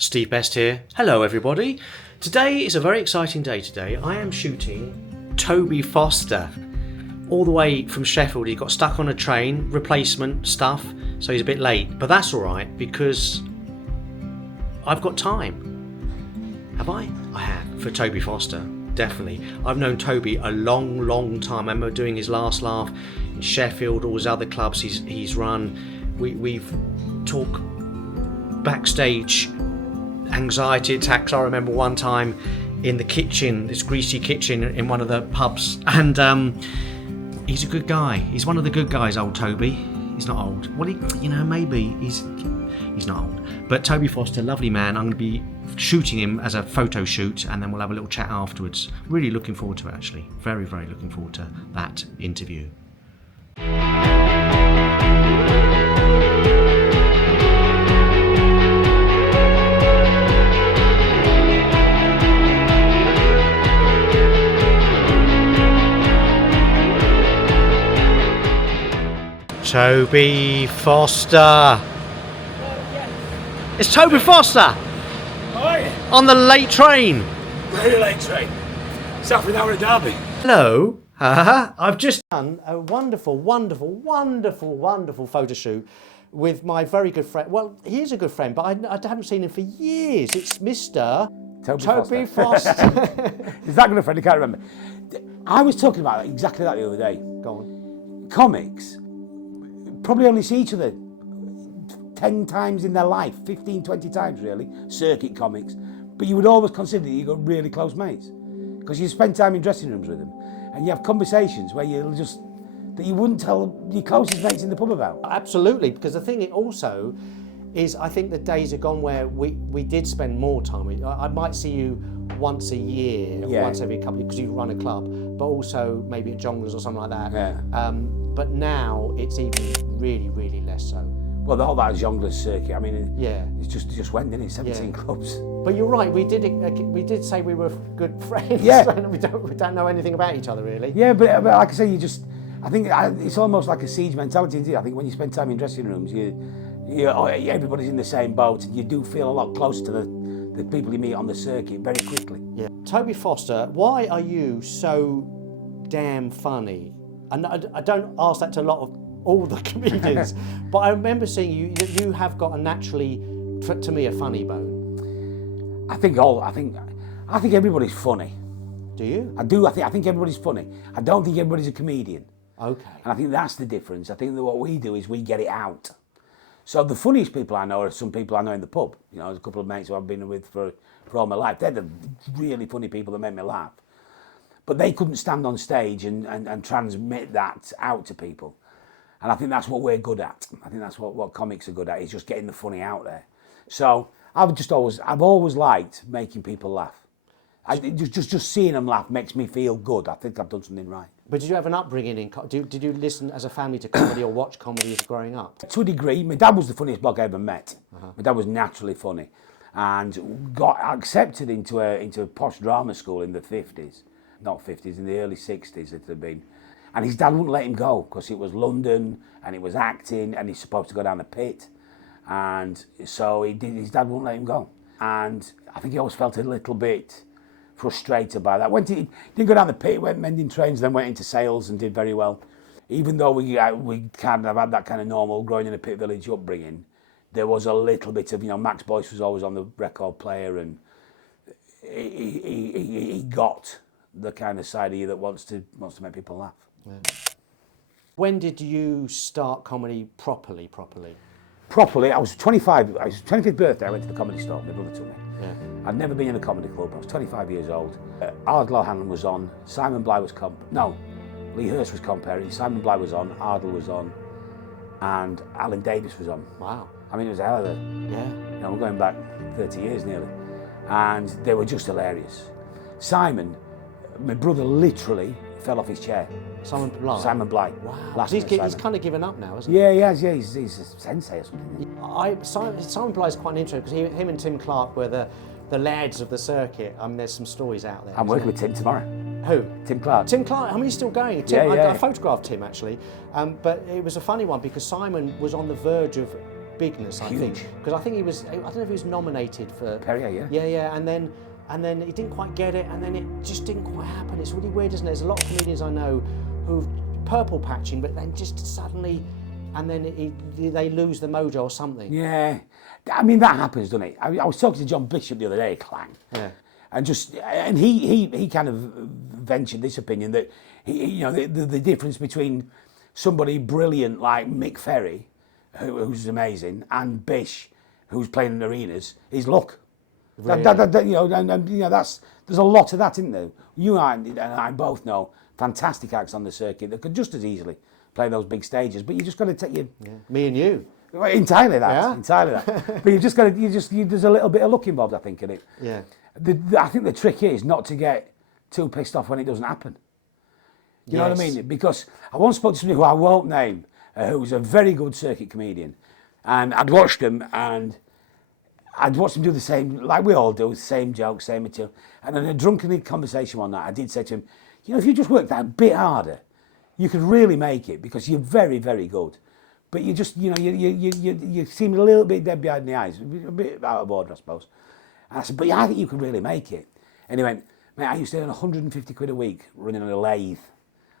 Steve Best here. Hello everybody. Today is a very exciting day today. I am shooting Toby Foster. All the way from Sheffield. He got stuck on a train, replacement stuff, so he's a bit late. But that's alright because I've got time. Have I? I have, for Toby Foster, definitely. I've known Toby a long time. I remember doing his last laugh in Sheffield, all his other clubs he's run. We've talked backstage anxiety attacks. I remember one time in the kitchen, this greasy kitchen in one of the pubs, and he's a good guy. He's one of the good guys, old Toby. He's not old. Well, maybe he's not old. But Toby Foster, lovely man. I'm going to be shooting him as a photo shoot, and then we'll have a little chat afterwards. Really looking forward to it, actually. Very looking forward to that interview. Toby Foster. It's Toby Foster. How are you? On the late train. Very late train. It's after an hour at Derby. Hello. I've just done a wonderful photo shoot with my very good friend. Well, he is a good friend, but I haven't seen him for years. It's Mr. Toby Foster. Is that good a friend? I can't remember. I was talking about exactly that the other day. Go on. Comics probably only see each other 10 times in their life, 15, 20 times really, circuit comics. But you would always consider that you've got really close mates because you spend time in dressing rooms with them and you have conversations where that you wouldn't tell your closest mates in the pub about. Absolutely, because the thing also is I think the days are gone where we did spend more time. I might see you once a year, once every couple, because you run a club, but also maybe at Jonglers or something like that. Yeah. But now it's even really less so. Well, the whole that Jonglers circuit, I mean, yeah, it's just went, didn't it? 17 clubs. But you're right. We did say we were good friends. Yeah. we don't know anything about each other really. Yeah, but like I say, I think it's almost like a siege mentality, isn't it? I think when you spend time in dressing rooms, everybody's in the same boat, and you do feel a lot closer to the people you meet on the circuit very quickly. Yeah. Toby Foster, why are you so damn funny? And I don't ask that to a lot of all the comedians, but I remember seeing you have got a naturally, to me, a funny bone. I think everybody's funny. Do you? I do. I think everybody's funny. I don't think everybody's a comedian. Okay. And I think that's the difference. I think that what we do is we get it out. So the funniest people I know are some people I know in the pub. There's a couple of mates who I've been with for all my life. They're the really funny people that make me laugh. But they couldn't stand on stage and transmit that out to people. And I think that's what we're good at. I think that's what comics are good at, is just getting the funny out there. So I've always liked making people laugh. Just seeing them laugh makes me feel good. I think I've done something right. But did you have an upbringing in did you listen as a family to comedy or watch comedy as growing up? To a degree. My dad was the funniest bloke I ever met. My dad was naturally funny and got accepted into a posh drama school in the 50s. Not 50s, in the early 60s it had been. And his dad wouldn't let him go because it was London and it was acting and he's supposed to go down the pit. And so his dad wouldn't let him go. And I think he always felt a little bit frustrated by that. He didn't go down the pit, went mending trains, then went into sales and did very well. Even though we kind of had that kind of normal growing in a pit village upbringing, there was a little bit of, Max Boyce was always on the record player and he got the kind of side of you that wants to make people laugh. Yeah. When did you start comedy properly? Properly, I was 25. I was 25th birthday. I went to the comedy store. My brother took me. Yeah. I'd never been in a comedy club. I was 25 years old. Ardal O'Hanlon was on. Simon Bligh was Lee Hurst was comparing. Simon Bligh was on. Ardal was on, and Alan Davis was on. Wow. I mean, it was a hell of a. Yeah. I'm going back 30 years nearly, and they were just hilarious. Simon, my brother, literally fell off his chair. Simon Bligh? Simon Bligh. Wow. He's kind of given up now, isn't he? Yeah, he has. Yeah, he's a sensei or something. Simon Bligh is quite interesting because him and Tim Clark were the lads of the circuit. I mean, there's some stories out there. I'm working with Tim tomorrow. Who? Tim Clark. Tim Clark. I mean, he's still going. I photographed Tim actually, but it was a funny one because Simon was on the verge of bigness. I think because I think he was. I don't know if he was nominated for Perrier, yeah, and then he didn't quite get it, and then it just didn't quite happen. It's really weird, isn't it? There's a lot of comedians I know who've purple patching, but then just suddenly, and then they lose the mojo or something. Yeah, I mean that happens, doesn't it? I was talking to John Bishop the other day, Clang, and he kind of ventured this opinion that the difference between somebody brilliant like Mick Ferry, who's amazing, and Bish, who's playing in arenas, is luck. Really? There's a lot of that, isn't there? You and I both know fantastic acts on the circuit that could just as easily play those big stages, but you just got to take your... Yeah. Me and you. Entirely that. But there's a little bit of luck involved, I think, in it. Yeah. I think the trick is not to get too pissed off when it doesn't happen. You know what I mean? Because I once spoke to somebody who I won't name, who was a very good circuit comedian, and I'd watched him do the same, like we all do, same jokes, same material. And in a drunken conversation one night, I did say to him, if you just work that a bit harder, you could really make it because you're very, very good. But you just, you seem a little bit dead behind the eyes, a bit out of order, I suppose. And I said, but yeah, I think you could really make it. And he went, mate, I used to earn 150 quid a week running on a lathe.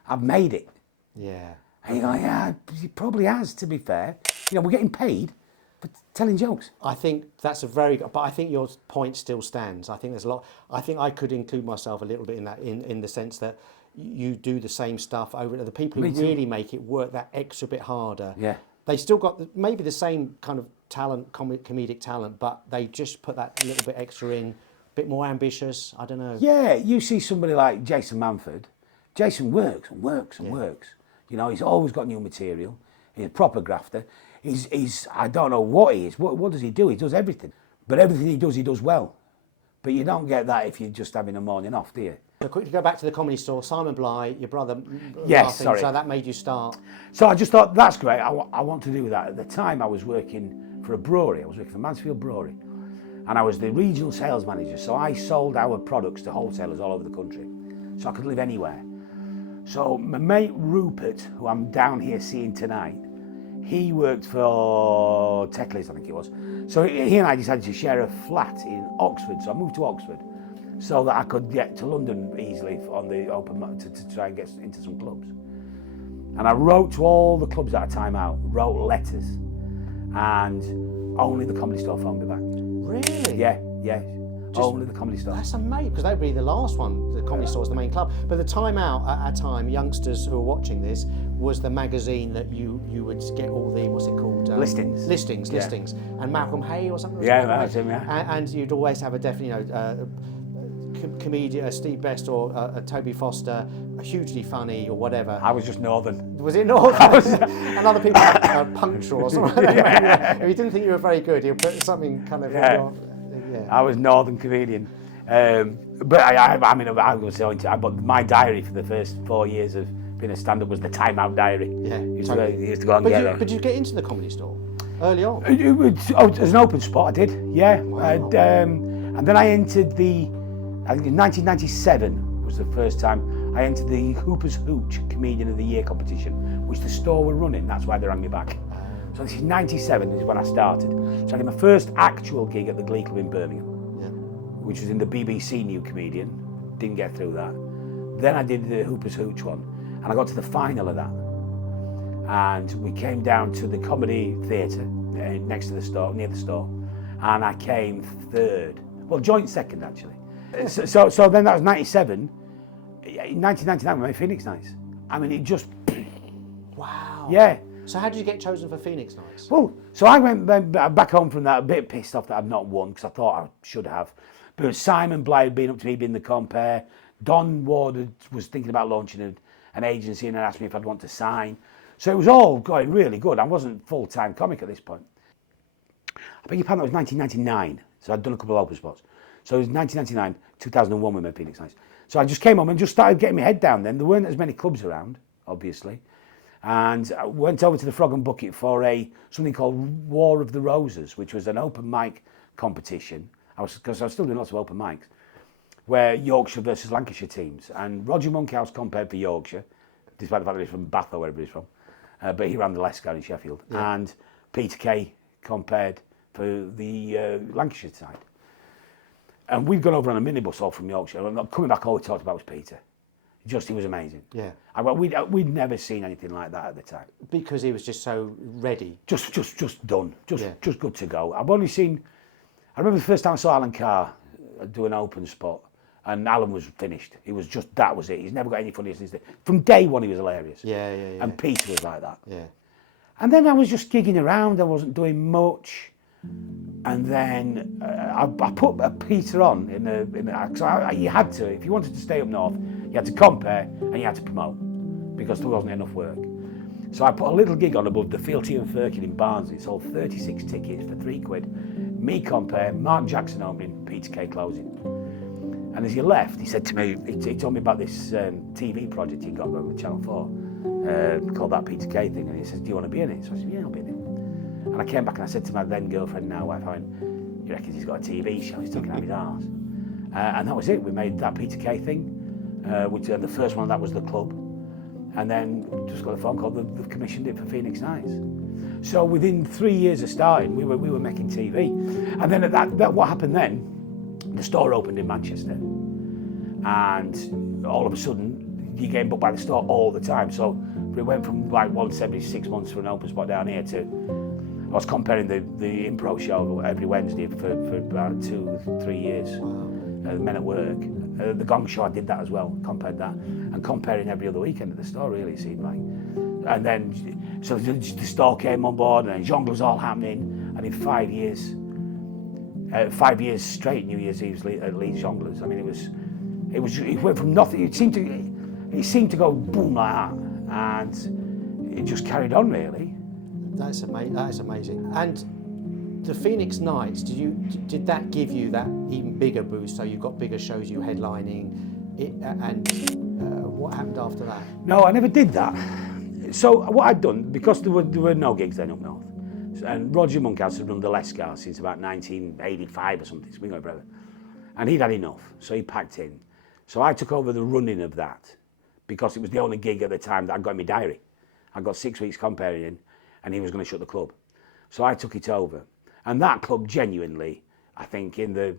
I've made it. Yeah. And you go, yeah, he probably has, to be fair. We're getting paid for telling jokes. I think that's a very good, but I think your point still stands. I think there's a lot. I think I could include myself a little bit in that, in the sense that you do the same stuff over. The people who really make it work that extra bit harder. Yeah. They still got maybe the same kind of talent, comedic talent, but they just put that little bit extra in, a bit more ambitious. I don't know. Yeah, you see somebody like Jason Manford. Jason works and works and works. He's always got new material. He's a proper grafter. He's I don't know what he is. What does he do? He does everything. But everything he does well. But you don't get that if you're just having a morning off, do you? So quickly go back to the Comedy Store. Simon Bligh, your brother. Yes, laughing, sorry. So that made you start. So I just thought, that's great. I want to do that. At the time, I was working for a brewery. I was working for Mansfield Brewery. And I was the regional sales manager. So I sold our products to wholesalers all over the country. So I could live anywhere. So my mate Rupert, who I'm down here seeing tonight, he worked for Techleys, I think it was. So he and I decided to share a flat in Oxford. So I moved to Oxford so that I could get to London easily on the open to try and get into some clubs. And I wrote to all the clubs at a time out, wrote letters, and only the Comedy Store phoned me back. Really? Yeah. Only the Comedy Store. That's amazing, because that would be the last one. The Comedy Store is the main club. But the Time Out at a time, youngsters who are watching this, was the magazine that you would get all the, what's it called? Listings. And Malcolm Hay or something? Yeah, that's him, yeah. And you'd always have a definitely, comedian, Steve Best or Toby Foster, hugely funny or whatever. I was just northern. Was it northern? And other people punctual or something. If he didn't think you were very good, he'd put something kind of... Yeah. I was northern comedian. But I was so into it. But my diary for the first 4 years of being a stand-up was the Time Out diary. Yeah. Used to go and get that. But did you get into the Comedy Store early on? As an open spot, I did, yeah. Wow. And then I entered I think in 1997 was the first time I entered the Hooper's Hooch Comedian of the Year competition, which the store were running. That's why they rang me back. So this is 97 is when I started. So I did my first actual gig at the Glee Club in Birmingham, which was in the BBC New Comedian. Didn't get through that. Then I did the Hooper's Hooch one, and I got to the final of that. And we came down to the Comedy Theatre next to the store, near the store, and I came third. Well, joint second actually. So then that was 97. In 1999 we made Phoenix Nights. I mean, it just... Wow. Yeah. So how did you get chosen for Phoenix Nights? Well, so I went back home from that a bit pissed off that I'd not won, because I thought I should have. But Simon Bligh had been up to me being the compere. Don Ward was thinking about launching an agency and asked me if I'd want to sign. So it was all going really good. I wasn't full-time comic at this point. I beg your pardon, that was 1999. So I'd done a couple of open spots. So it was 1999, 2001 we made Phoenix Nights. So I just came home and just started getting my head down then. There weren't as many clubs around, obviously. And I went over to the Frog and Bucket for something called War of the Roses, which was an open mic competition. Because I was still doing lots of open mics, where Yorkshire versus Lancashire teams. And Roger Monkhouse compared for Yorkshire, despite the fact that he's from Bath or wherever he's from. But he ran the Lescar in Sheffield. Yeah. And Peter Kay compared for the Lancashire side. And we'd gone over on a minibus all from Yorkshire, and coming back, all we talked about was Peter. He was amazing. Yeah. We'd never seen anything like that at the time. Because he was just so ready. Just done. Just good to go. I remember the first time I saw Alan Carr do an open spot, and Alan was finished. That was it. He's never got any funnier since then. From day one, he was hilarious. Yeah. And Peter was like that. Yeah. And then I was just gigging around. I wasn't doing much. And then I put Peter on because you had to, if you wanted to stay up north, you had to compare and you had to promote because there wasn't enough work. So I put a little gig on above the Fealty and Firkin in Barnsley. It sold 36 tickets for £3. Me compare, Mark Jackson opening, Peter Kay closing. And as he left, he said to me, he told me about this TV project he got going with Channel 4 called That Peter Kay Thing. And he says, do you want to be in it? So I said, yeah, I'll be in it. And I came back and I said to my then girlfriend, now wife, I went, you reckon he's got a TV show? He's talking out his arse. And that was it. We made That Peter Kay Thing, which the first one of that was The Club. And then just got a phone call, they've commissioned it for Phoenix Nights. So within 3 years of starting, we were making TV. And then that what happened then, the store opened in Manchester. And all of a sudden, you're getting booked by the store all the time. So it went from like once every 6 months for an open spot down here to, I was comparing the improv show every Wednesday for about 2-3 years. Wow. Men at Work. The Gong Show, I did that as well, compared that. And comparing every other weekend at the store, really, it seemed like. And then, so the store came on board and Jongleurs all happening. And in 5 years, 5 years straight, New Year's Eve at Leeds Jongleurs. I mean, it went from nothing. It seemed to go boom like that. And it just carried on, really. That is amazing. And the Phoenix Nights, did that give you that even bigger boost? So you've got bigger shows, you headlining, what happened after that? No, I never did that. So what I'd done, because there were no gigs then up north, and Roger Monkhouse had run the Lescar since about 1985 or something, Swing Over Brother, and he'd had enough, so he packed in. So I took over the running of that, because it was the only gig at the time that I got in my diary. I got 6 weeks comparing in, and he was going to shut the club. So I took it over. And that club genuinely, I think in the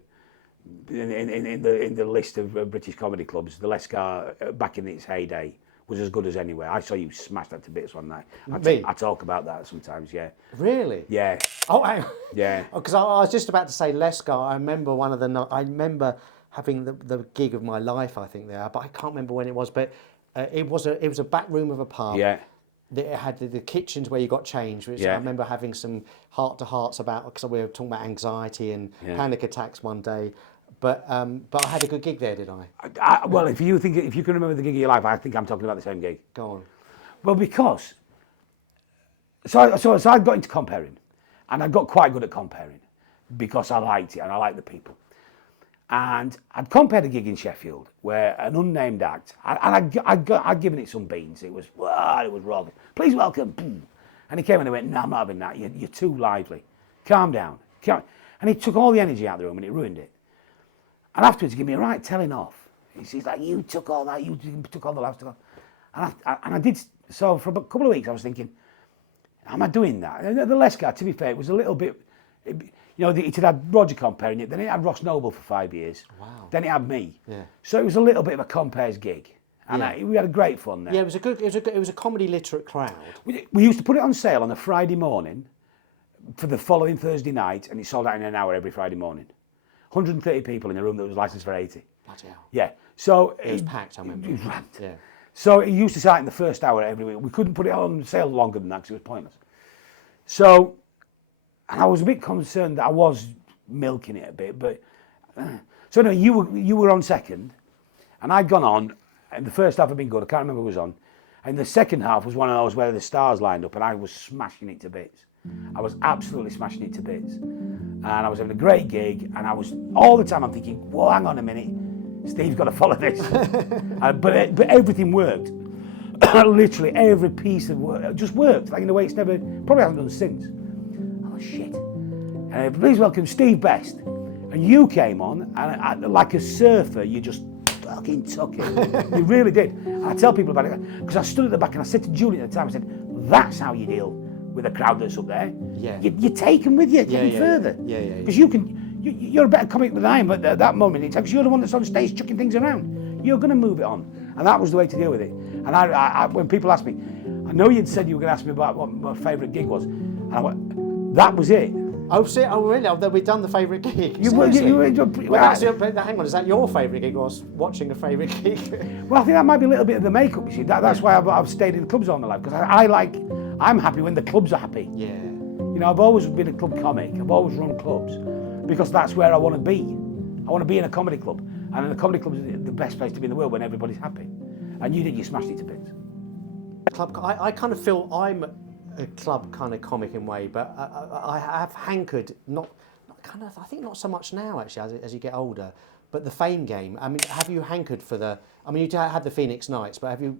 list of British comedy clubs, the Lescar back in its heyday was as good as anywhere. I saw you smash that to bits one night. I talk about that sometimes, yeah. Really? Yeah. Oh, yeah. Because I was just about to say Lescar. I remember having the gig of my life, I think there, but I can't remember when it was. But it was a back room of a pub. Yeah. It had the kitchens where you got changed, which I remember having some heart-to-hearts about, because we were talking about anxiety and panic attacks one day. But I had a good gig there, did I? Well, if you can remember the gig of your life, I think I'm talking about the same gig. Go on. Well, because so I got into comparing, and I got quite good at comparing because I liked it and I liked the people. And I'd compared a gig in Sheffield where an unnamed act, I'd given it some beans. It was wrong. Please welcome. Boom. And he came and he went, no, I'm not having that. You're too lively. Calm down. And he took all the energy out of the room and it ruined it. And afterwards, he gave me a right telling off. He's like, you took all that, you took all the laughs. And I did, so for a couple of weeks I was thinking, am I doing that? And the Lescar, to be fair, it was a little bit, it had Roger comparing it, then it had Ross Noble for 5 years. Wow. Then it had me. Yeah. So it was a little bit of a compares gig. And we had a great fun there. Yeah, it was a comedy literate crowd. We used to put it on sale on a Friday morning for the following Thursday night, and it sold out in an hour every Friday morning. 130 people in a room that was licensed for 80. Bloody hell. Yeah. So it was packed, I remember. It was ramped. Yeah. So it used to sell out in the first hour every week. We couldn't put it on sale longer than that because it was pointless. So, and I was a bit concerned that I was milking it a bit, but so anyway, you were on second, and I'd gone on, and the first half had been good. I can't remember who was on, and the second half was one of those where the stars lined up, and I was smashing it to bits. I was absolutely smashing it to bits, and I was having a great gig, and I was all the time I'm thinking, whoa, hang on a minute, Steve's got to follow this, but everything worked. Literally every piece of work just worked, like in a way it's probably hasn't done since. Oh shit! Please welcome Steve Best. And you came on, and like a surfer, you just fucking took it. You really did. And I tell people about it because I stood at the back and I said to Julian at the time, I said, "That's how you deal with a crowd that's up there. Yeah. You take them with you, take them further. Yeah. Because you're a better comic than I am, but at that moment in time, because you're the one that's on stage chucking things around, you're going to move it on. And that was the way to deal with it. And I when people ask me, I know you'd said you were going to ask me about what my favourite gig was, and I went, that was it. Oh, really? Oh, we've done the favourite gig. Hang on, is that your favourite gig, or watching a favourite gig? Well, I think that might be a little bit of the makeup, you see. That's why I've stayed in clubs all my life, because I'm happy when the clubs are happy. Yeah. You know, I've always been a club comic. I've always run clubs, because that's where I want to be. I want to be in a comedy club. And in a comedy club is the best place to be in the world when everybody's happy. And you smashed it to bits. I kind of feel I'm a club kind of comic in a way, but I have hankered, I think not so much now actually as you get older, but the fame game. I mean, have you hankered for you had the Phoenix Nights, but do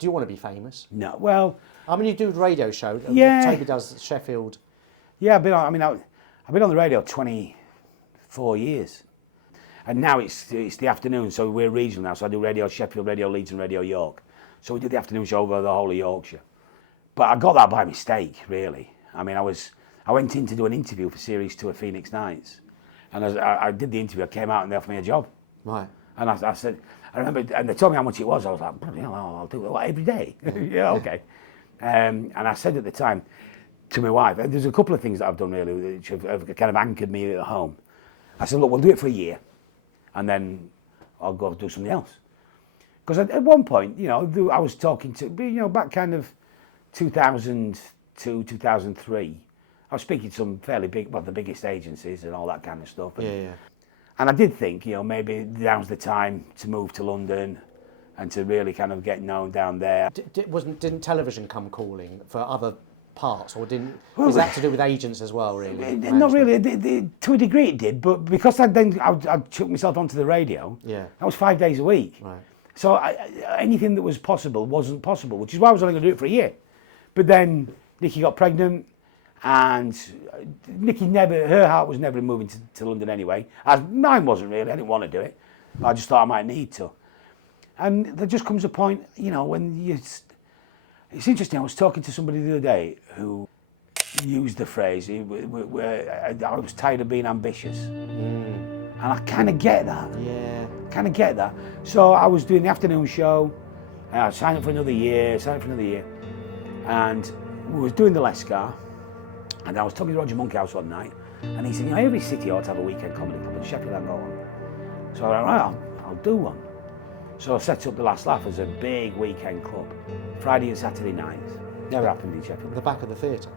you want to be famous? No, well... I mean, you do a radio show. Yeah. Toby does Sheffield. Yeah, I've been on the radio 24 years. And now it's the afternoon, so we're regional now, so I do Radio Sheffield, Radio Leeds and Radio York. So we do the afternoon show over the whole of Yorkshire. But I got that by mistake, really. I mean, I went in to do an interview for Series 2 of Phoenix Nights. And as I did the interview, I came out and they offered me a job. Right. And I said, I remember, and they told me how much it was. I was like, I'll do it every day. Yeah, okay. And I said at the time to my wife, there's a couple of things that I've done really, which have kind of anchored me at home. I said, look, we'll do it for a year, and then I'll go do something else. Because at one point, I was talking to, back kind of 2002, 2003, I was speaking to some fairly big, the biggest agencies and all that kind of stuff. And I did think, maybe now's the time to move to London and to really kind of get known down there. Didn't television come calling for other parts, or didn't? Is that to do with agents as well, really? Not really. To a degree, it did, but because I took myself onto the radio. Yeah. That was 5 days a week. Right. So anything that was possible wasn't possible, which is why I was only going to do it for a year. But then Nikki got pregnant, and Nikki her heart was never moving to London anyway. As mine wasn't really. I didn't want to do it. I just thought I might need to. And there just comes a point, when it's interesting. I was talking to somebody the other day who used the phrase, I was tired of being ambitious. And I kind of get that. Yeah. Kind of get that. So I was doing the afternoon show, and I signed up for another year, and we was doing the Lescar, and I was talking to Roger Monkhouse one night, and he said, every city ought to have a weekend comedy club, and Sheffield had got one. So I went, right, I'll do one. So I set up the Last Laugh as a big weekend club, Friday and Saturday nights. Never happened in Sheffield. The back of the theatre?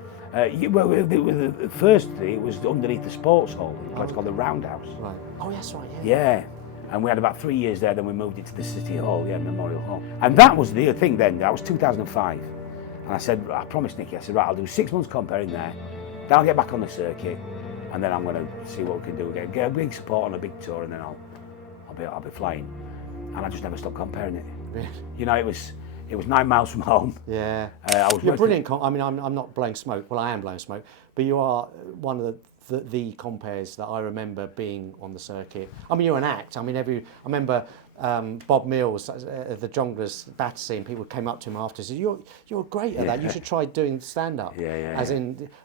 Firstly, it was underneath the sports hall, it's called the Roundhouse. Right. Oh, that's right, yeah. Yeah. And we had about 3 years there, then we moved it to the City Hall, Memorial Hall. And that was the thing then, that was 2005. And I promised Nikki, right, I'll do 6 months comparing there, then I'll get back on the circuit, and then I'm going to see what we can do, get a big support on a big tour, and then I'll be flying. And I just never stopped comparing it. It was 9 miles from home. Yeah. You're brilliant. I'm not blowing smoke. Well, I am blowing smoke. But you are one of the compares that I remember being on the circuit. I mean, you're an act. I remember Bob Mills at the Jongleurs Battersea, and people came up to him after and said, "You're great at that. You should try doing stand-up." Yeah.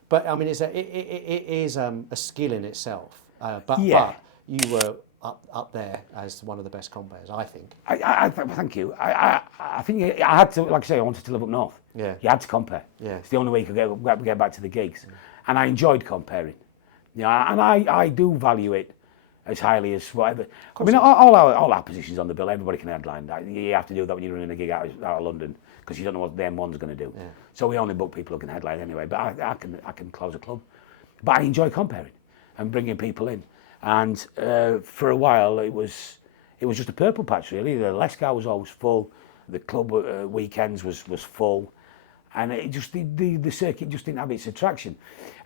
But I mean, it is a skill in itself. But you were up there as one of the best compares, I think. Thank you. I think I had to, like I say, I wanted to live up north. Yeah. You had to compare. Yeah. It's the only way you could get back to the gigs. And I enjoyed comparing. And I do value it as highly as whatever. I mean, all our positions on the bill, everybody can headline. You have to do that when you're running a gig out of London, because you don't know what the M1's going to do. Yeah. So we only book people who can headline anyway. But I can close a club. But I enjoy comparing and bringing people in. And for a while, it was just a purple patch, really. The Lescar was always full. The club weekends was full. And it just the circuit just didn't have its attraction.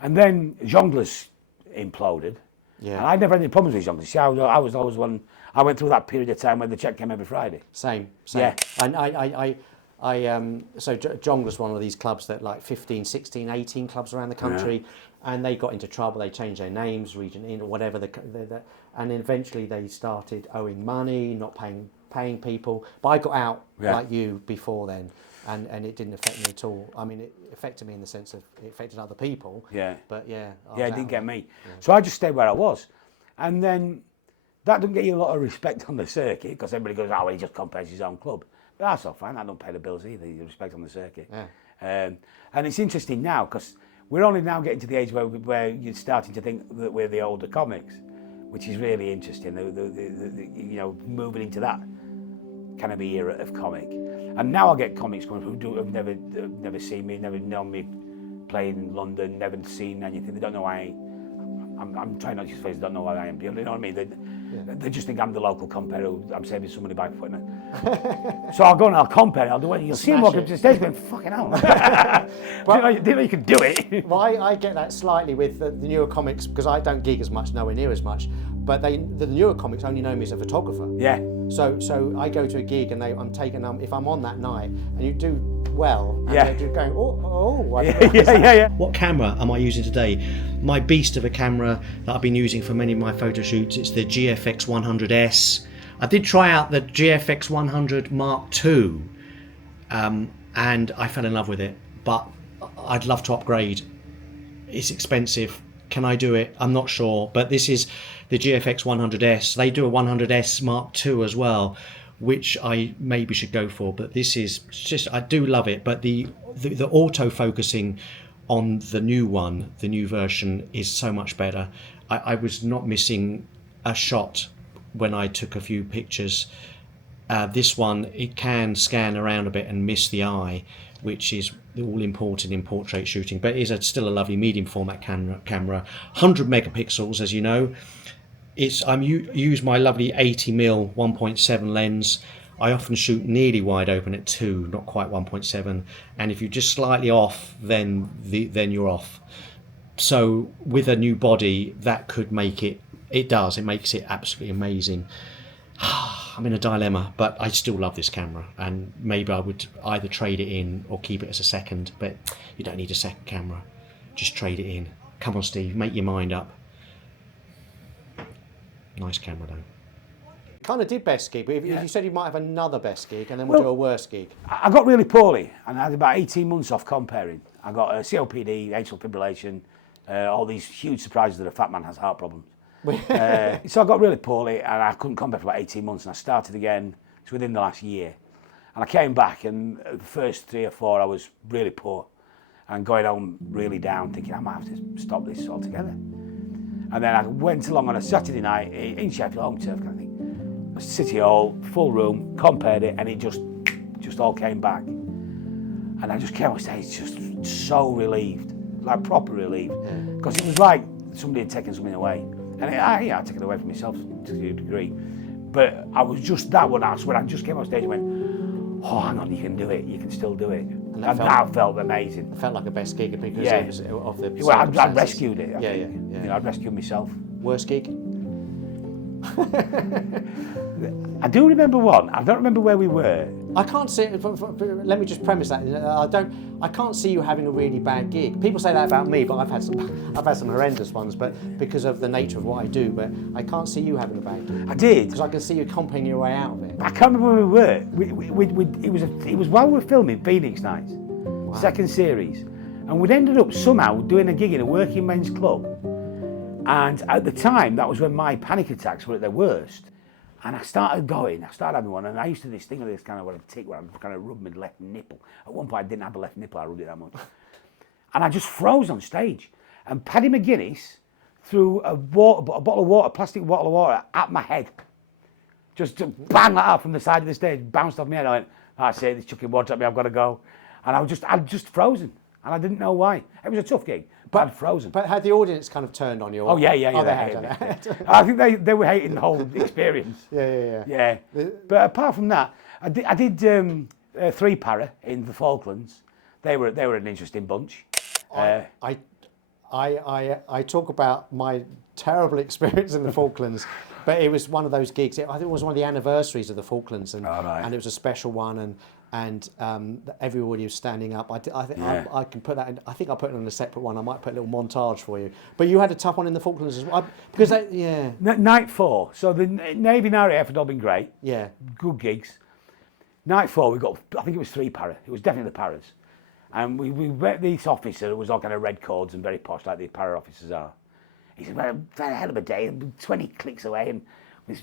And then Jongleurs imploded. Yeah. And I'd never had any problems with Jongleurs. See, I was always one. I went through that period of time where the check came every Friday. Same. Yeah. And so Jongleurs one of these clubs that like 15, 16, 18 clubs around the country. Yeah. And they got into trouble. They changed their names, region in or whatever. And eventually they started owing money, not paying people. But I got out like you before then. and it didn't affect me at all. I mean, it affected me in the sense of it affected other people. Yeah. But yeah. Yeah, it didn't get me. Yeah. So I just stayed where I was. And then that doesn't get you a lot of respect on the circuit because everybody goes, oh, well, he just compares his own club. But that's all fine. I don't pay the bills either. You respect on the circuit. Yeah. And it's interesting now because we're only now getting to the age where you're starting to think that we're the older comics, which is really interesting. You know, moving into that kind of era of comic. And now I get comics coming who have never seen me, never known me playing in London, never seen anything. They don't know I'm trying not to use phrases, don't know what I am. You know what I mean? They just think I'm the local compere who I'm saving somebody by putting it. So I'll go and I'll compare, I'll do it. You'll see him walking up to the stage going, fucking hell. Didn't know you could do it. Well, I get that slightly with the newer comics because I don't gig as much, nowhere near as much. But the newer comics only know me as a photographer. Yeah. So I go to a gig and I'm taking if I'm on that night and you do well, and they're just going, yeah. What camera am I using today? My beast of a camera that I've been using for many of my photo shoots. It's the GFX 100S. I did try out the GFX 100 Mark II, and I fell in love with it. But I'd love to upgrade. It's expensive. Can I do it? I'm not sure. But this is the GFX 100S. They do a 100S Mark II as well, which I maybe should go for. But this is just, I do love it. But the auto focusing on the new one, the new version, is so much better. I was not missing a shot when I took a few pictures. This one, it can scan around a bit and miss the eye, which is all important in portrait shooting, but it is still a lovely medium format camera. 100 megapixels, as you know. Use my lovely 80mm 1.7 lens. I often shoot nearly wide open at 2, not quite 1.7, and if you're just slightly off, then you're off. So with a new body, that could make it. It makes it absolutely amazing. I'm in a dilemma, but I still love this camera, and maybe I would either trade it in or keep it as a second, but you don't need a second camera. Just trade it in. Come on, Steve, make your mind up. Nice camera, though. Kind of did best gig, but if you said you might have another best gig, and then we'll do a worst gig. I got really poorly, and I had about 18 months off comparing. I got COPD, atrial fibrillation, all these huge surprises that a fat man has heart problems. So I got really poorly and I couldn't compare for about 18 months, and I started again within the last year. And I came back, and the first 3 or 4 I was really poor and going home really down, thinking I might have to stop this altogether. And then I went along on a Saturday night in Sheffield, home turf kind of thing, City Hall, full room, compared it, and it just all came back. And I just came on stage just so relieved, like proper relieved, because it was like somebody had taken something away. And I took it away from myself to a degree. But I was just that one asked when I just came on stage and went, oh, hang on, you can do it, you can still do it. And that felt amazing. It felt like a best gig because it was of the well, I rescued it. I think. You know, I rescued myself. Worst gig? I do remember one. I don't remember where we were. I can't see. Let me just premise that. I can't see you having a really bad gig. People say that about me, but I've had some horrendous ones. But because of the nature of what I do, but I can't see you having a bad gig. I did, because I can see you comping your way out of it. I can't remember where we were. It was while we were filming Phoenix Nights, second series, and we'd ended up somehow doing a gig in a working men's club. And at the time, that was when my panic attacks were at their worst. And I started having one, and I used to do this thing with this kind of a tick where I kind of rubbed my left nipple. At one point I didn't have a left nipple, I rubbed it that much. And I just froze on stage. And Paddy McGuinness threw a bottle of water, a plastic bottle of water at my head. Just bang like that from the side of the stage, bounced off my head. I went, that's it, he's chucking water at me, I've got to go. And I'd just frozen, and I didn't know why. It was a tough gig. But frozen. But had the audience kind of turned on you? Oh yeah. Oh, they hated. I think they were hating the whole experience. Yeah. But apart from that, I did 3 para in the Falklands. They were an interesting bunch. I talk about my terrible experience in the Falklands, but it was one of those gigs. I think it was one of the anniversaries of the Falklands, and it was a special one, and everybody was standing up. I can put that in, I think I'll put it on a separate one. I might put a little montage for you. But you had a tough one in the Falklands as well. Because Night 4. So the Navy and RAF had all been great. Yeah. Good gigs. Night 4, we got, I think it was 3 para. It was definitely the paras. And we met this officer who was all kind of red cords and very posh, like the para officers are. He said, well, it's a hell of a day, 20 clicks away, and we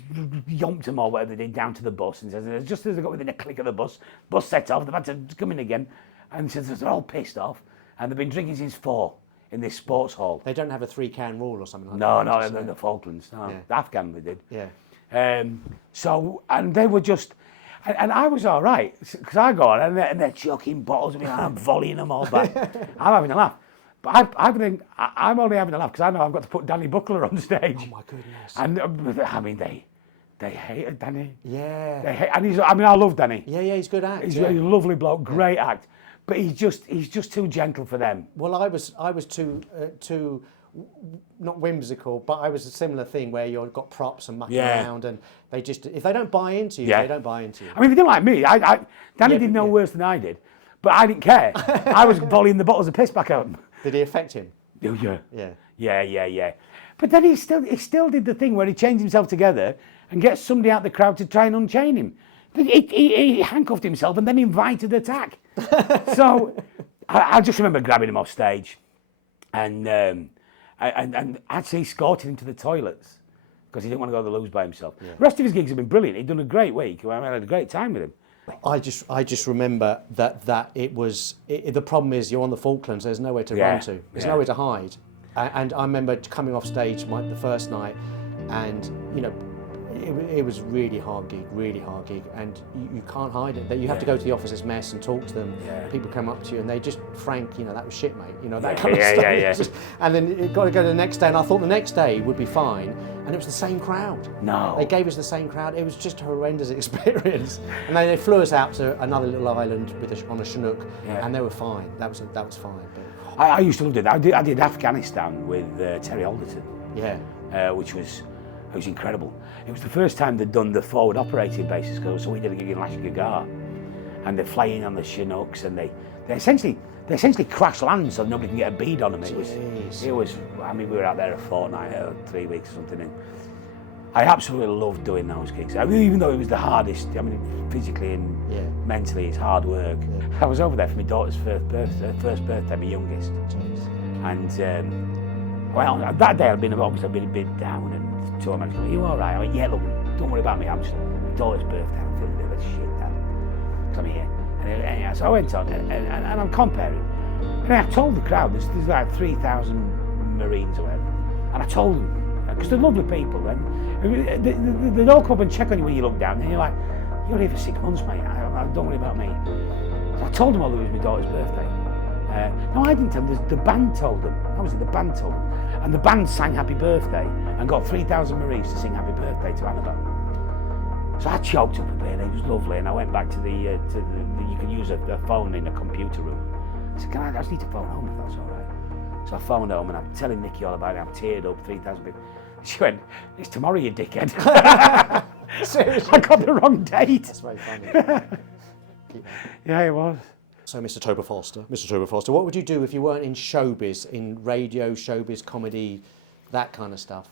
yomped them or whatever they did down to the bus, and says, just as they got within a click of the bus set off, they've had to come in again, and says they're all pissed off, and they've been drinking since 4 in this sports hall. They don't have a 3-can rule or something like that? No, in the Falklands, no. Yeah. The Afghan they did. Yeah. So, and they were just, and I was all right, because I go on, and they're chucking bottles at me, and I'm volleying them all back. I'm having a laugh. But I'm only having a laugh because I know I've got to put Danny Buckler on stage. Oh my goodness! And I mean, they hated Danny. Yeah. And I love Danny. Yeah, he's a good act. He's a lovely bloke, great act. But he's just too gentle for them. Well, I was too not whimsical, but I was a similar thing where you've got props and mucking around, and they just, if they don't buy into you, they don't buy into you. I mean, they didn't like me. Danny did no worse than I did, but I didn't care. I was volleying the bottles of piss back at him. Did he affect him? Oh, yeah. Yeah. But then he still did the thing where he chains himself together and gets somebody out of the crowd to try and unchain him. He handcuffed himself and then invited attack. So I just remember grabbing him off stage and actually escorted him to the toilets because he didn't want to go to the loos by himself. Yeah. The rest of his gigs have been brilliant. He'd done a great week. I had a great time with him. I just remember that it was, the problem is you're on the Falklands, there's nowhere to run to, there's nowhere to hide. And I remember coming off stage the first night, and you know, it was really hard gig, and you can't hide it. You have to go to the officer's mess and talk to them. Yeah. People come up to you and they just, Frank, you know, that was shit, mate. You know, that kind of stuff. Yeah. And then it got to go to the next day, and I thought the next day would be fine, and it was the same crowd. No. They gave us the same crowd. It was just a horrendous experience. And then they flew us out to another little island on a Chinook, and they were fine. That was fine. But I used to love it. I did Afghanistan with Terry Alderton. Yeah. Which was incredible. It was the first time they'd done the forward operating bases, so we did a gig in Lashkar, and they're flying on the Chinooks, and they essentially crash land so nobody can get a bead on them. It was. I mean, we were out there a fortnight or 3 weeks or something, and I absolutely loved doing those gigs. I mean, even though it was the hardest, I mean, physically and mentally, it's hard work. Yeah. I was over there for my daughter's first birthday, my youngest. Jeez. And well, that day I'd been a bit down, and told me, "Are you all right?" I went, "Yeah, look, don't worry about me. I'm just my daughter's birthday. I'm feeling a bit of a shit, Dad. Come here." And so I went on, and I'm comparing. And I told the crowd, there's like 3,000 Marines or whatever, and I told them, because they're lovely people, and they'd all come up and check on you when you look down, and you're like, "You're here for 6 months, mate. Don't worry about me." So I told them all it was my daughter's birthday. No, I didn't tell them. The band told them. That was it. The band told them, and the band sang "Happy Birthday" and got 3,000 Marines to sing "Happy Birthday" to Annabelle. So I choked up a bit, and it was lovely, and I went back to the you can use a phone in a computer room. I said, I just need to phone home if that's all right. So I phoned home, and I'm telling Nikki all about it. I'm teared up, 3,000 people. She went, "It's tomorrow, you dickhead." Seriously? I got the wrong date. That's very funny. Yeah, it was. So, Mr. Toby Foster, what would you do if you weren't in showbiz, in radio, showbiz, comedy, that kind of stuff?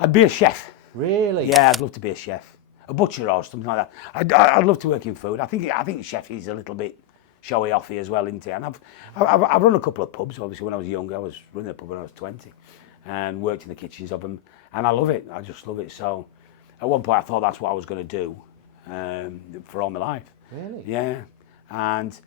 I'd be a chef. Really? Yeah, I'd love to be a chef. A butcher or something like that. I'd love to work in food. I think chef is a little bit showy offy as well, isn't it? And I've run a couple of pubs. Obviously, when I was younger, I was running a pub when I was 20, and worked in the kitchens of them. And I love it. I just love it. So, at one point, I thought that's what I was going to do for all my life. Really? Yeah. And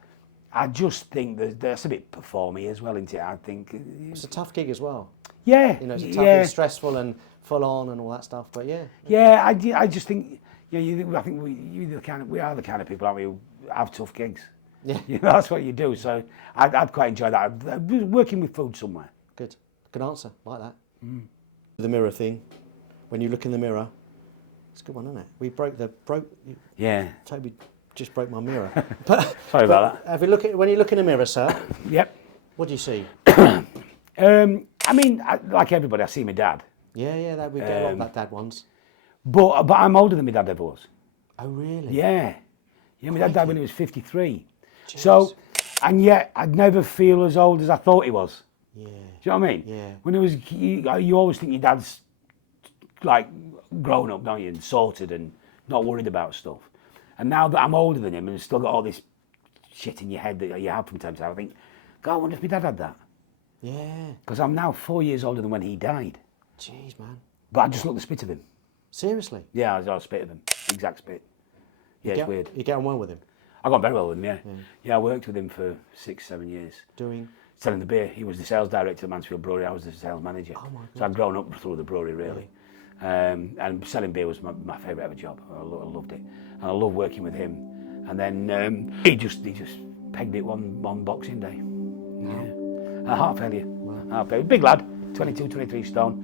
I just think that's a bit performy as well, isn't it? I think it's a tough gig as well. Yeah. You know, it's tough and stressful and full on and all that stuff. But yeah. Yeah, I just think. Yeah, I think we are the kind of people, aren't we, who have tough gigs. Yeah. You know, that's what you do. So I'd quite enjoy that. Working with food somewhere. Good answer. Like that. Mm. The mirror thing. When you look in the mirror, it's a good one, isn't it? We broke. Yeah. Toby just broke my mirror. Sorry about that. When you look in the mirror, sir. Yep. What do you see? I mean, like everybody, I see my dad. Yeah. We get a lot of that dad ones. But I'm older than my dad ever was. Oh, really? Yeah. My dad died when he was 53. Jeez. So, and yet I'd never feel as old as I thought he was. Yeah. Do you know what I mean? Yeah. When it was, you always think your dad's like grown up, don't you, and sorted and not worried about stuff. And now that I'm older than him and still got all this shit in your head that you have from time to time, I think, God, I wonder if my dad had that. Yeah. Because I'm now 4 years older than when he died. Jeez, man. But I just look the spit of him. Seriously? Yeah, I was spit of him. Exact spit. Yeah, it's weird. You get on well with him? I got on very well with him, yeah. Yeah, I worked with him for 6-7 years. Doing? Selling the beer. He was the sales director of the Mansfield Brewery. I was the sales manager. Oh my God. So I'd grown up through the brewery, really. And selling beer was my favourite ever job. I loved it. And I loved working with him. And then he just pegged it one Boxing Day. Yeah. Heart failure. Wow. Heart failure. Big lad, 22, 23 stone.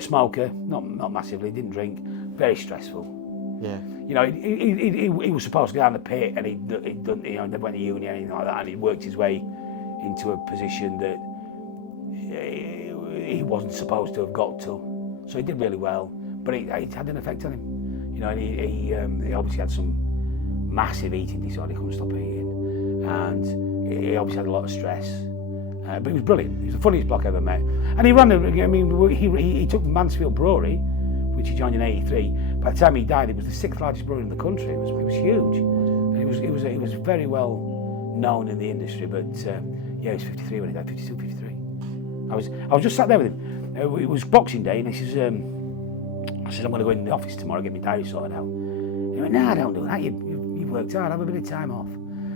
Smoker, not massively, didn't drink. Very stressful. Yeah. You know, he was supposed to go down the pit, and he'd done, you know, never went to uni or anything like that, and he worked his way into a position that he wasn't supposed to have got to. So he did really well, but it had an effect on him. You know, and he obviously had some massive eating disorder. He couldn't stop eating, and he obviously had a lot of stress. But he was brilliant. He was the funniest bloke I ever met, and he ran. He took Mansfield Brewery, which he joined in '83. By the time he died, it was the 6th largest brewery in the country. It was huge. And he was very well known in the industry. But yeah, he was 53 when he died. 52, 53. I was just sat there with him. It was Boxing Day, and he says, I said, I'm going to go in the office tomorrow, get my diary sorted out. And he went, no, don't do that. You've worked hard. Have a bit of time off.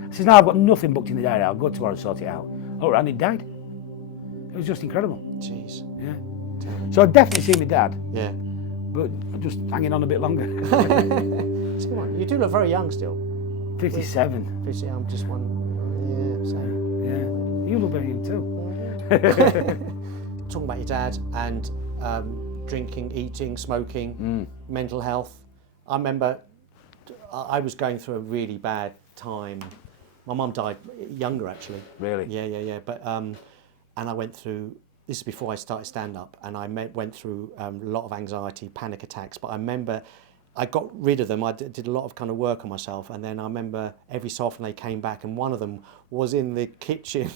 I said, no, I've got nothing booked in the diary. I'll go tomorrow and sort it out. Oh, and he died. It was just incredible. Jeez. Yeah. So I'd definitely seen my dad. Yeah. But I'm just hanging on a bit longer. You do look very young still. 57. 50, I'm just one. Yeah, same. Yeah. You look very young too. Talking about your dad and drinking, eating, smoking, mental health. I remember I was going through a really bad time. My mum died younger, actually. Really? Yeah. But and I went through. This is before I started stand-up, and I went through a lot of anxiety, panic attacks. But I remember I got rid of them. I did a lot of kind of work on myself, and then I remember every so often they came back, and one of them was in the kitchen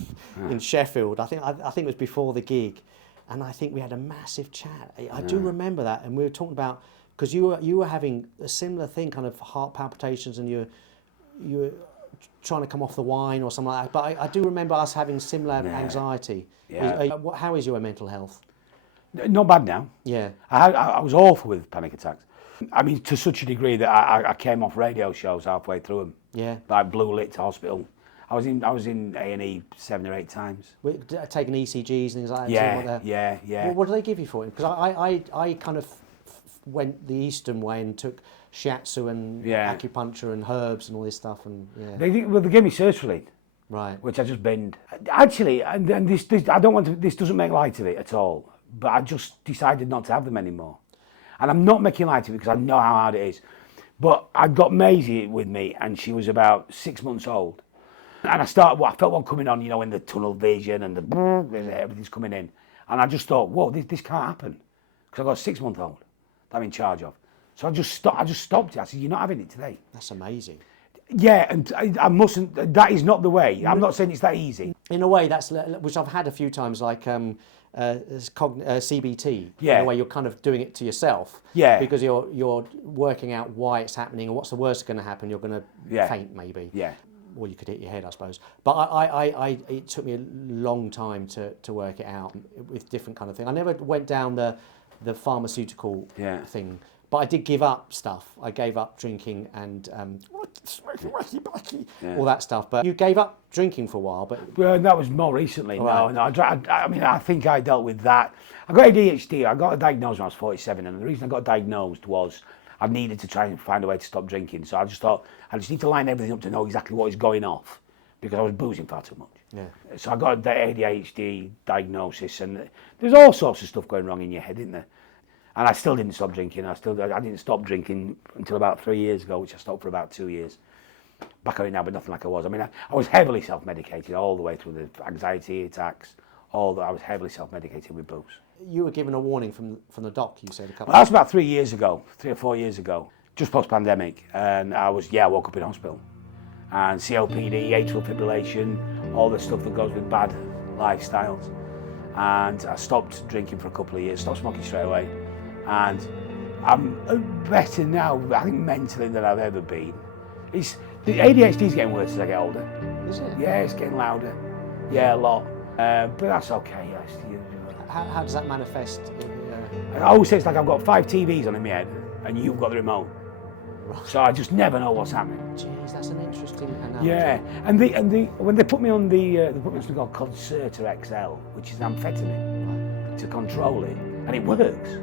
in Sheffield. I think it was before the gig, and I think we had a massive chat. I do remember that, and we were talking about, because you were having a similar thing, kind of heart palpitations, and you were trying to come off the wine or something like that. But I do remember us having similar anxiety. Yeah. How is your mental health? Not bad now. Yeah. I was awful with panic attacks. I mean, to such a degree that I came off radio shows halfway through them. Yeah. Like blue lit to hospital. I was in A&E 7 or 8 times. Taking ECGs and things like that. Yeah. Well, what do they give you for it? Because I kind of went the Eastern way and took shiatsu and acupuncture and herbs and all this stuff. And They gave me sertraline. Right. Which I just binned. Actually, and this I don't want to. This doesn't make light of it at all. But I just decided not to have them anymore. And I'm not making light of it because I know how hard it is. But I got Maisie with me, and she was about 6 months old. And I felt one coming on, you know, in the tunnel vision and everything's coming in. And I just thought, whoa, this can't happen. Because I got a 6-month-old that I'm in charge of. So I just stopped it. I said, you're not having it today. That's amazing. Yeah, and I mustn't, that is not the way. I'm not saying it's that easy. In a way, that's, which I've had a few times, like CBT. Yeah. In a way, you're kind of doing it to yourself. Yeah. Because you're working out why it's happening and what's the worst going to happen. You're going to faint, maybe. Yeah. Or you could hit your head, I suppose. But it took me a long time to work it out with different kind of thing. I never went down the pharmaceutical thing. But I did give up stuff. I gave up drinking and all that stuff. But you gave up drinking for a while. But well, that was more recently. Right. No. I mean, I think I dealt with that. I got ADHD. I got diagnosed when I was 47, and the reason I got diagnosed was I needed to try and find a way to stop drinking. So I just thought I just need to line everything up to know exactly what is going off because I was boozing far too much. Yeah. So I got the ADHD diagnosis, and there's all sorts of stuff going wrong in your head, isn't there? And I still didn't stop drinking. I didn't stop drinking until about 3 years ago, which I stopped for about 2 years. Back on it now, but nothing like I was. I mean, I was heavily self-medicated all the way through the anxiety attacks. I was heavily self-medicated with booze. You were given a warning from the doc, you said a couple. Well, that was about 3 years ago, 3 or 4 years ago, just post-pandemic. And I woke up in hospital. And COPD, atrial fibrillation, all the stuff that goes with bad lifestyles. And I stopped drinking for a couple of years, stopped smoking straight away. And I'm better now, I think mentally, than I've ever been. The ADHD's getting worse as I get older. Is it? Yeah, it's getting louder. Yeah, a lot. But that's okay. Yes. How does that manifest? I always say it's like I've got 5 TVs on in my head, and you've got the remote. Right. So I just never know what's happening. Jeez, that's an interesting analogy. Yeah, and when they put me on they put me on something called Concerta XL, which is amphetamine, to control it, and it works.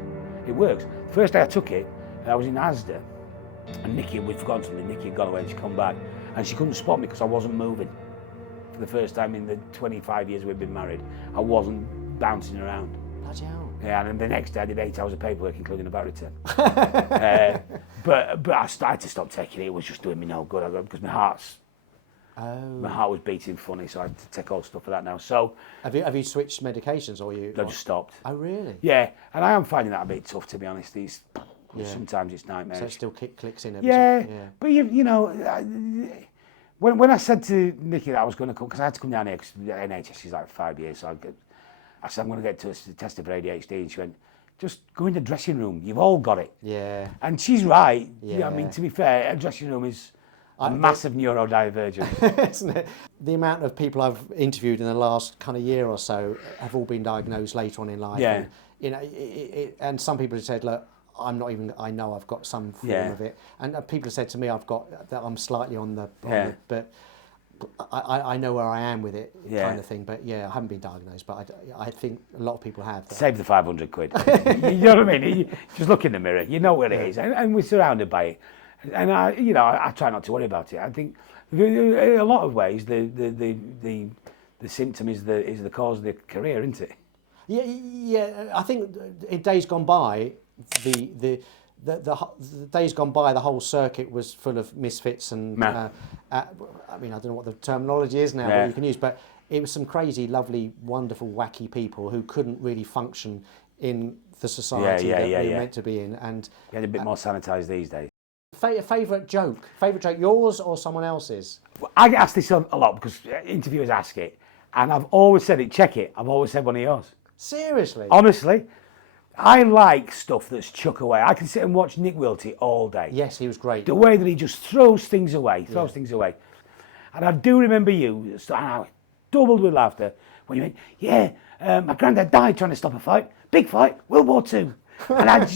It works. The first day I took it, I was in Asda, and we'd forgotten something. Nikki had gone away, and she'd come back, and she couldn't spot me because I wasn't moving. For the first time in the 25 years we'd been married, I wasn't bouncing around. Bloody hell. Yeah, and then the next day I did 8 hours of paperwork, including a bar return. But I started to stop taking it. It was just doing me no good because my heart was beating funny, so I had to take all stuff for that now. So have you switched medications or you? I just stopped. Oh really? Yeah, and I am finding that a bit tough, to be honest. Sometimes it's nightmarish. So it still clicks in. Yeah, but you know. When I said to Nikki that I was going to come, because I had to come down here because the NHS is like 5 years, so I said I'm going to get tested for ADHD, and she went, just go in the dressing room, you've all got it. Yeah. And she's right. Yeah. I mean, to be fair, a dressing room is a massive neurodivergence. Isn't it? The amount of people I've interviewed in the last kind of year or so have all been diagnosed later on in life. Yeah. And, you know, and some people have said, look, I know I've got some form of it, and people have said to me that I'm slightly on the but I know where I am with it, kind of thing. But yeah, I haven't been diagnosed, but I think a lot of people have. Save the 500 quid. You know what I mean? You just look in the mirror, you know what it is, and we're surrounded by it. And I try not to worry about it. I think in a lot of ways the symptom is the cause of the career, isn't it? Yeah. I think in days gone by, the days gone by, the whole circuit was full of misfits and I mean, I don't know what the terminology is now that you can use, but it was some crazy, lovely, wonderful, wacky people who couldn't really function in the society that we were meant to be in. And get a bit more sanitised these days. Favourite joke, yours or someone else's? I get asked this a lot because interviewers ask it, and I've always said it. Check it. I've always said one of yours. Seriously? Honestly. I like stuff that's chuck away. I can sit and watch Nick Wiltie all day. Yes, he was great. The way that he just throws things away. And I do remember you, and I doubled with laughter, when you went, my granddad died trying to stop a fight. Big fight, World War II. And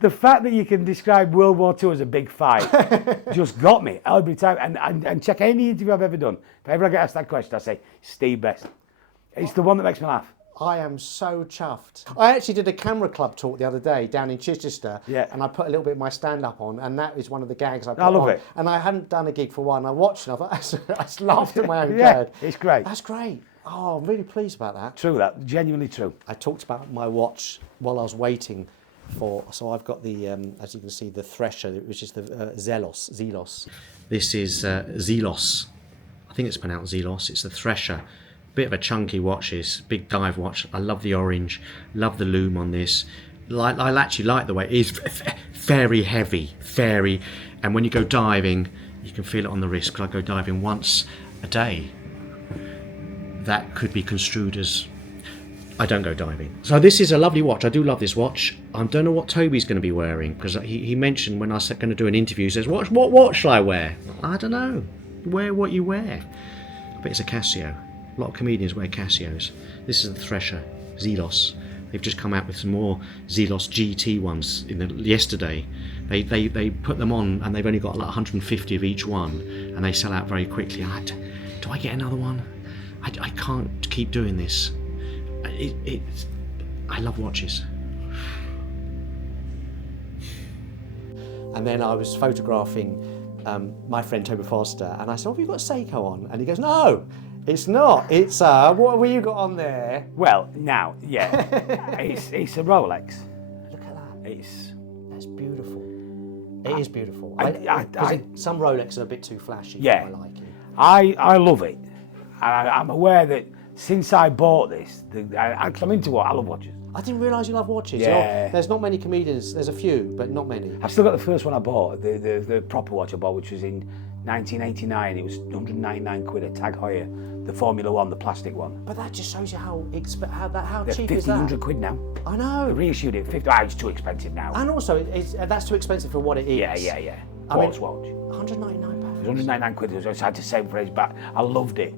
the fact that you can describe World War II as a big fight just got me every time. And check any interview I've ever done. If ever I get asked that question, I say, Steve Best. It's the one that makes me laugh. I am so chuffed. I actually did a camera club talk the other day down in Chichester, and I put a little bit of my stand-up on, and that is one of the gags I put on. I love it. And I hadn't done a gig for a while, and I watched it, and I thought, I just laughed at my own gag. It's great. That's great. Oh, I'm really pleased about that. True that, genuinely true. I talked about my watch while I was waiting so I've got the, as you can see, the Thresher, which is the Zelos. This is Zelos. I think it's pronounced Zelos. It's the Thresher. Bit of a chunky watch, is big dive watch. I love the orange, love the lume on this. I actually like the way it is very heavy, and when you go diving, you can feel it on the wrist. Because I go diving once a day. That could be construed as I don't go diving. So this is a lovely watch. I do love this watch. I don't know what Toby's going to be wearing, because he mentioned when I was going to do an interview, he says, what watch shall I wear? I don't know. Wear what you wear. But it's a Casio. A lot of comedians wear Casios. This is the Thresher, Zelos. They've just come out with some more Zelos GT ones yesterday. They put them on, and they've only got like 150 of each one, and they sell out very quickly. Do I get another one? I can't keep doing this. I love watches. And then I was photographing my friend Toby Foster, and I said, have you got Seiko on? And he goes, no. It's not. It's what have you got on there? Well, now, it's a Rolex. Look at that. That's beautiful. It is beautiful. Some Rolexes are a bit too flashy for my liking. I love it. I'm aware that since I bought this, I'm into what I love watches. I didn't realise you love watches. Yeah. There's not many comedians. There's a few, but not many. I've still got the first one I bought, the proper watch I bought, which was in 1989. It was 199 quid at Tag Heuer. The Formula One, the plastic one. But that just shows you how cheap is that? They're 1,500 quid now. I know. They reissued it 50. It's too expensive now. And also, that's too expensive for what it is. Yeah. Quartz watch. £199. It was 199 quid, so I had to save for it, but I loved it.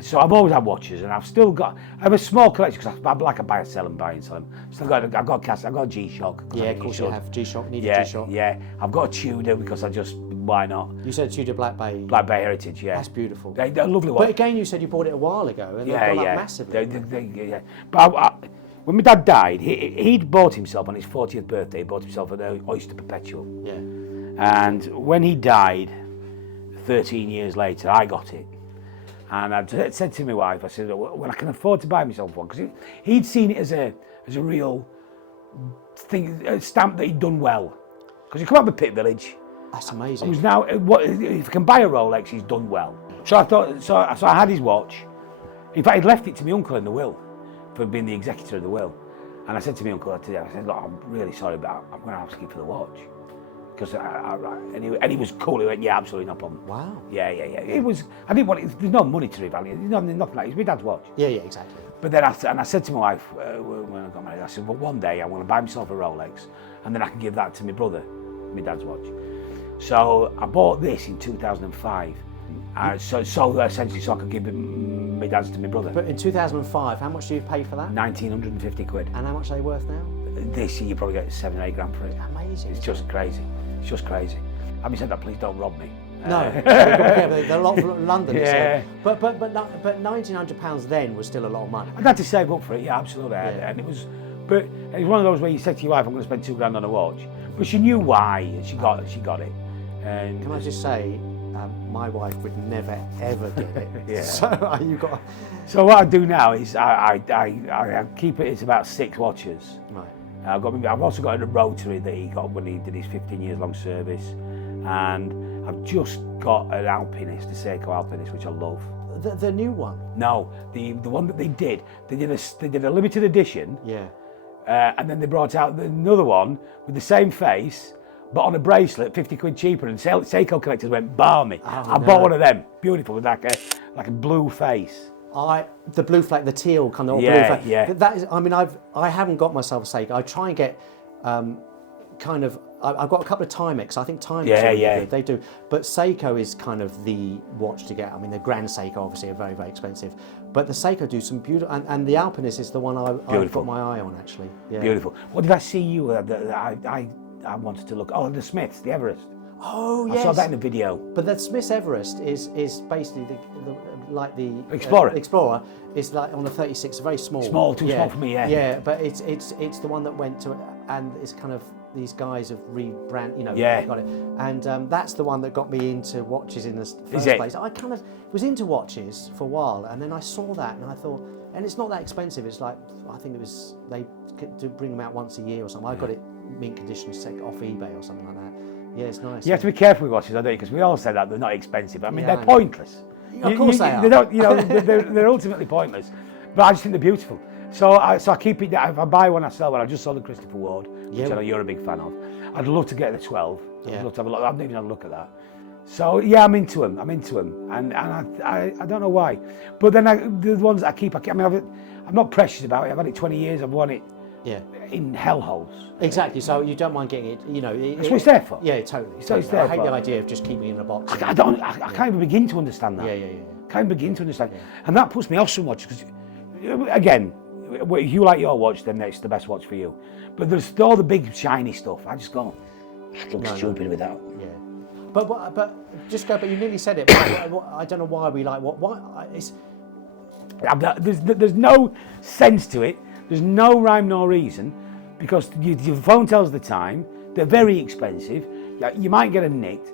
So I've always had watches, and I've still got. I have a small collection because I like a buy and sell and buy and sell them. Still got. I've got a G-Shock. Yeah, of course you have G-Shock. Need yeah, a G-Shock. Yeah, I've got a Tudor because I just why not? You said Tudor Black Bay. Black Bay Heritage, yeah. That's beautiful. They're lovely watch. But again, you said you bought it a while ago, and they've gone up massively. Yeah. But when my dad died, he'd bought himself on his 40th birthday. He bought himself an Oyster Perpetual. Yeah. And when he died, 13 years later, I got it. And I said to my wife, I said, well, I can afford to buy myself one, because he'd seen it as a real thing, a stamp that he'd done well. Because he come out of the Pit Village. That's amazing. It was now, if I can buy a Rolex, he's done well. So I thought, so I had his watch. In fact, he'd left it to my uncle in the will, for being the executor of the will. And I said to my uncle today, I said, look, I'm really sorry, but I'm going to ask you for the watch. Because and he was cool. He went, yeah, absolutely no problem. Wow. Yeah. It was. I didn't want it. There's no monetary value. There's nothing like it. It's my dad's watch. Yeah, exactly. But then I said to my wife when I got married, I said, well, one day I want to buy myself a Rolex, and then I can give that to my brother, my dad's watch. So I bought this in 2005. So essentially, so I could give my dad's to my brother. But in 2005, how much do you pay for that? 1,950 quid. And how much are they worth now? This year you probably get 7 or 8 grand for it. Amazing. It's just crazy. It's just crazy. Having said that, please don't rob me. No, they're a lot of London. Yeah. But £1,900 then was still a lot of money. I'd had to save up for it, yeah, absolutely. Yeah. And it was one of those where you said to your wife, I'm going to spend 2 grand on a watch. But she knew why, and she got it. And can I just say, my wife would never ever get it. Yeah. So you got. So what I do now is I keep it. It's about 6 watches. Right. I've also got a rotary that he got when he did his 15 years long service, and I've just got an Alpinist, a Seiko Alpinist, which I love. The new one? No, the one that they did a limited edition. Yeah. And then they brought out another one with the same face, but on a bracelet, 50 quid cheaper, and Seiko collectors went balmy. I bought one of them, beautiful, with like a blue face. The blue flag, the teal kind of blue flag. Yeah. That is, I mean, I haven't got myself a Seiko. I try and get I've got a couple of Timex. I think Timex are really good. They do. But Seiko is kind of the watch to get. I mean, the Grand Seiko obviously are very, very expensive. But the Seiko do some beautiful, and the Alpinist is the one I've got my eye on actually. Yeah. Beautiful. What did I see you? I wanted to look. Oh, the Smiths, the Everest. Oh yes. I saw that in a video. But the Smiths Everest is basically like the Explorer. Explorer is like on a 36, very small. Small, too small for me. Yeah. Yeah, but it's the one that went to, and it's kind of these guys have rebrand, got it, and that's the one that got me into watches in the first place. I kind of was into watches for a while, and then I saw that, and I thought, and it's not that expensive. It's like, I think it was, they do bring them out once a year or something. I got it mint condition off eBay or something like that. Yeah, it's nice. You have to be careful with watches, don't you? Because we all say that they're not expensive. I mean, they're pointless. Of course they are. They don't, they're ultimately pointless. But I just think they're beautiful. So I keep it. If I buy one, I sell one. I just saw the Christopher Ward, which I know you're a big fan of. I'd love to get the 12. I'd love to have a look. I haven't even had a look at that. So yeah, I'm into them. And I don't know why. But then the ones I keep. I mean, I'm not precious about it. I've had it 20 years. I've worn it. Yeah. In hellholes. Exactly. So you don't mind getting it. That's what it's there for. Yeah, totally. So it's there I hate for. the idea of just keeping it in a box. I can't even begin to understand that. Yeah. Can't begin to understand. Yeah. And that puts me off so much because, again, if you like your watch, then it's the best watch for you. But there's all the big shiny stuff. I just go, I look stupid with that. Yeah. But just go. But you nearly said it. But I don't know why we like what. Why it's. There's no sense to it. There's no rhyme nor reason, because your phone tells the time. They're very expensive. You might get them nicked,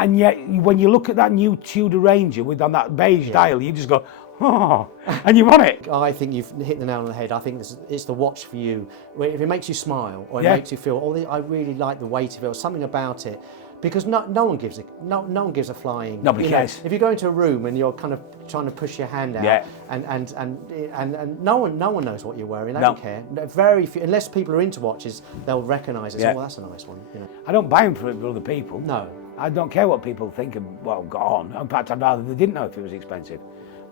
and yet when you look at that new Tudor Ranger on that beige dial, you just go, oh, and you want it. I think you've hit the nail on the head. I think it's the watch for you. If it makes you smile, or it makes you feel, I really like the weight of it, or something about it. Because no one gives a flying. Nobody cares. If you go into a room and you're kind of trying to push your hand out, and no one knows what you're wearing. They don't care. Very few, unless people are into watches, they'll recognise it. Oh, that's a nice one. I don't buy them for other people. No. I don't care what people think of what got on. In fact, I'd rather they didn't know if it was expensive.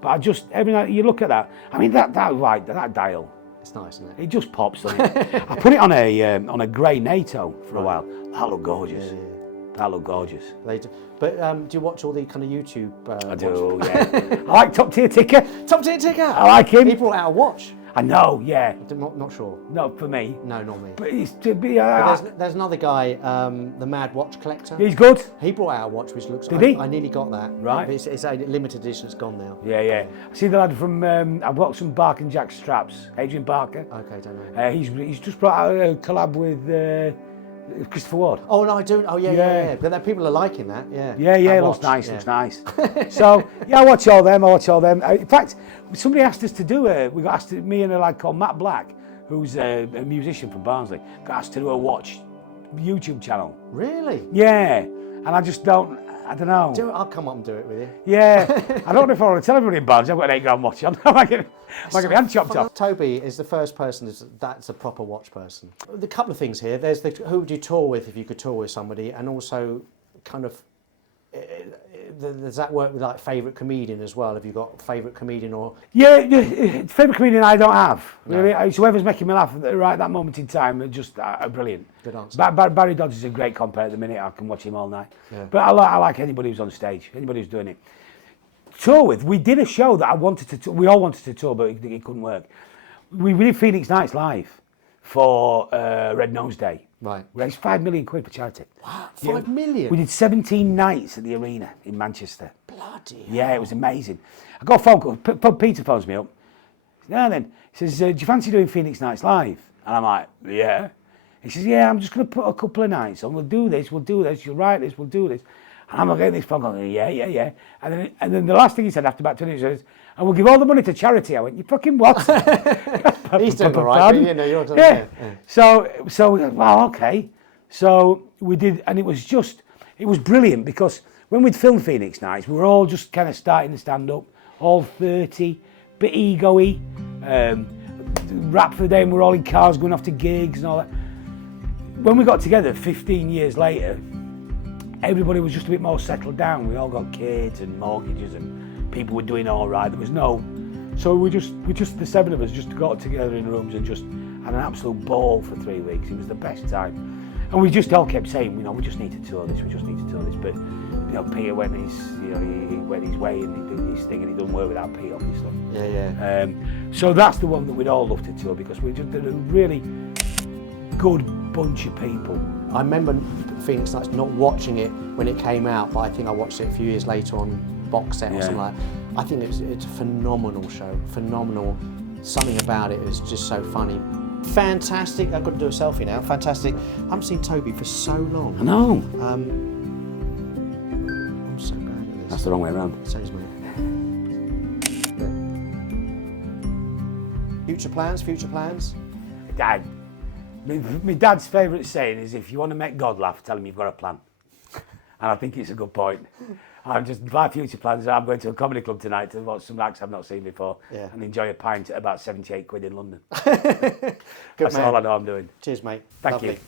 But every night you look at that. I mean, that dial. It's nice, isn't it? It just pops, doesn't it? I put it on a grey NATO for a while. That looked gorgeous. Yeah. That look gorgeous. They do. But do you watch all the kind of YouTube? I do, yeah. I like Top Tier Ticker. Top Tier Ticker. I like him. He brought out a watch. I know, yeah. I'm not sure. Not for me. No, not me. But he's to be. But there's another guy, the Mad Watch Collector. He's good. He brought out a watch which looks. Did he? I nearly got that. Right. But it's a limited edition. It's gone now. Yeah, yeah. I see the lad from. I've got some Bark and Jack straps. Adrian Barker. Okay, don't know. He's just brought out a collab with Christopher Ward. Oh no, I do. Oh yeah. But people are liking that. Yeah. Yeah, That it looks watch, nice. yeah. Looks nice. So yeah, I watch all them. In fact, somebody asked us to do we got asked me and a lad called Matt Black, who's a musician from Barnsley, got asked to do a watch YouTube channel. Really? Yeah, and I just don't. I don't know. Do it. I'll come up and do it with you. Yeah, I don't know if I want to tell everybody in Barnsley I've got an 8 grand watch on. I might get my hand chopped off. Toby is the first person that's a proper watch person. The couple of things here. There's who would you tour with if you could tour with somebody, and also kind of does that work with like favourite comedian as well? Have you got favourite comedian or? Yeah, favourite comedian I don't have. No. Really, it's whoever's making me laugh right at that moment in time. Just brilliant. Good answer. Barry Dodds is a great compere at the minute. I can watch him all night. Yeah. But I like anybody who's on stage, anybody who's doing it. Tour with. We did a show that I wanted to. We all wanted to tour, but it couldn't work. We did Phoenix Nights live for Red Nose Day. Right. We raised £5 million for charity. Wow, 5 million? We did 17 nights at the arena in Manchester. Bloody Yeah, hell. it was amazing. I got a phone call. Peter phones me up. Yeah, then he says, "Do you fancy doing Phoenix Nights live?" And I'm like, "Yeah." He says, "Yeah, I'm just going to put a couple of nights on. We'll do this. You'll write this. We'll do this." And I'm getting this phone call. Yeah. And then the last thing he said after about 20 minutes was, "And we'll give all the money to charity." I went, "You fucking what?" He's doing all right, but, you know, you're doing yeah. So we went, "Well, okay." So we did, and it was brilliant because when we'd filmed Phoenix Nights, we were all just kind of starting to stand up, all 30, bit ego-y, wrapped for the day, and we're all in cars going off to gigs and all that. When we got together 15 years later, everybody was just a bit more settled down. We all got kids and mortgages and people were doing all right. There was no... So we just the 7 of us just got together in rooms and just had an absolute ball for 3 weeks. It was the best time. And we just all kept saying, you know, we just need to tour this, But, you know, Peter went he went his way and he did his thing and he doesn't work without Pete, obviously. Yeah. So that's the one that we'd all love to tour because we just did a really good bunch of people. I remember Phoenix Nights not watching it when it came out, but I think I watched it a few years later on box set or something like that. I think it's a phenomenal show, phenomenal. Something about it is just so funny. Fantastic. I've got to do a selfie now. Fantastic. I haven't seen Toby for so long. I know. I'm so bad at this. That's the wrong way around. So is me. Future plans? Dad. My dad's favourite saying is, if you want to make God laugh, tell him you've got a plan. And I think it's a good point. My future plans are I'm going to a comedy club tonight to watch some acts I've not seen before and enjoy a pint at about 78 quid in London. That's all I know I'm doing. Cheers, mate. Thank Lovely. you.